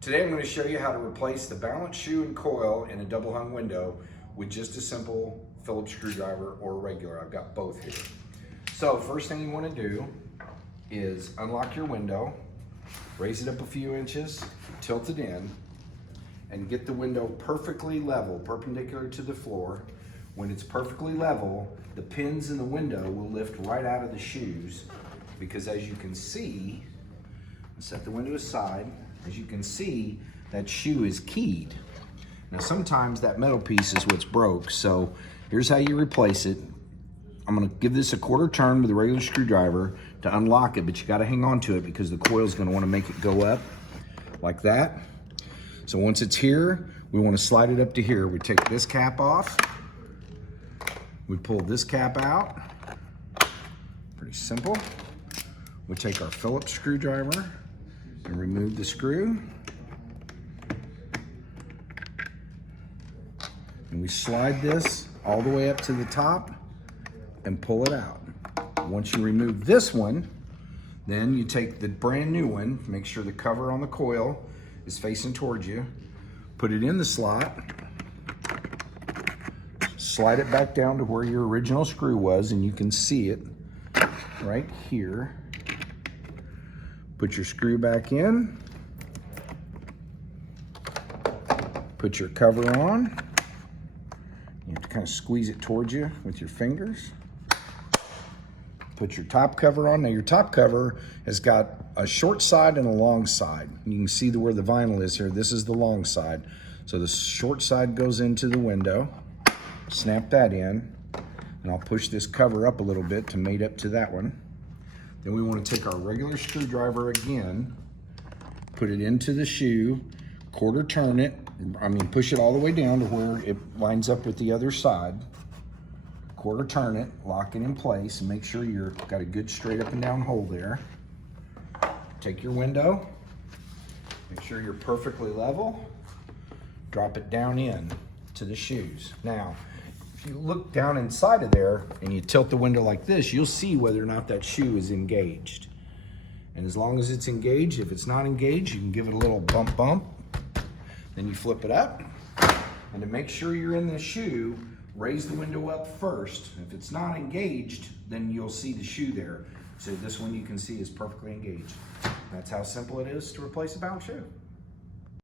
Today I'm going to show you how to replace the balance shoe and coil in a double hung window with just a simple Phillips screwdriver or regular. I've got both here. So first thing you want to do is unlock your window, raise it up a few inches, tilt it in, and get the window perfectly level, perpendicular to the floor. When it's perfectly level, the pins in the window will lift right out of the shoes, because as you can see, set the window aside. As you can see, that shoe is keyed. Now sometimes that metal piece is what's broke, so here's how you replace it. I'm gonna give this a quarter turn with a regular screwdriver to unlock it, but you gotta hang on to it because the coil is gonna wanna make it go up like that. So once it's here, we wanna slide it up to here. We take this cap off, we pull this cap out, pretty simple. We take our Phillips screwdriver and remove the screw. And we slide this all the way up to the top and pull it out. Once you remove this one, then you take the brand new one, make sure the cover on the coil is facing towards you, put it in the slot, slide it back down to where your original screw was, and you can see it right here. Put your screw back in, put your cover on. You have to kind of squeeze it towards you with your fingers. Put your top cover on. Now your top cover has got a short side and a long side. You can see where the vinyl is here. This is the long side. So the short side goes into the window. Snap that in, and I'll push this cover up a little bit to mate up to that one. Then we want to take our regular screwdriver again, put it into the shoe, quarter turn it, push it all the way down to where it lines up with the other side. Quarter turn it, lock it in place, and make sure you've got a good straight up and down hole there. Take your window, make sure you're perfectly level, drop it down in to the shoes. Now, if you look down inside of there and you tilt the window like this, you'll see whether or not that shoe is engaged. And as long as it's engaged, if it's not engaged, you can give it a little bump bump. Then you flip it up. And to make sure you're in the shoe, raise the window up first. If it's not engaged, then you'll see the shoe there. So this one you can see is perfectly engaged. That's how simple it is to replace a balance shoe.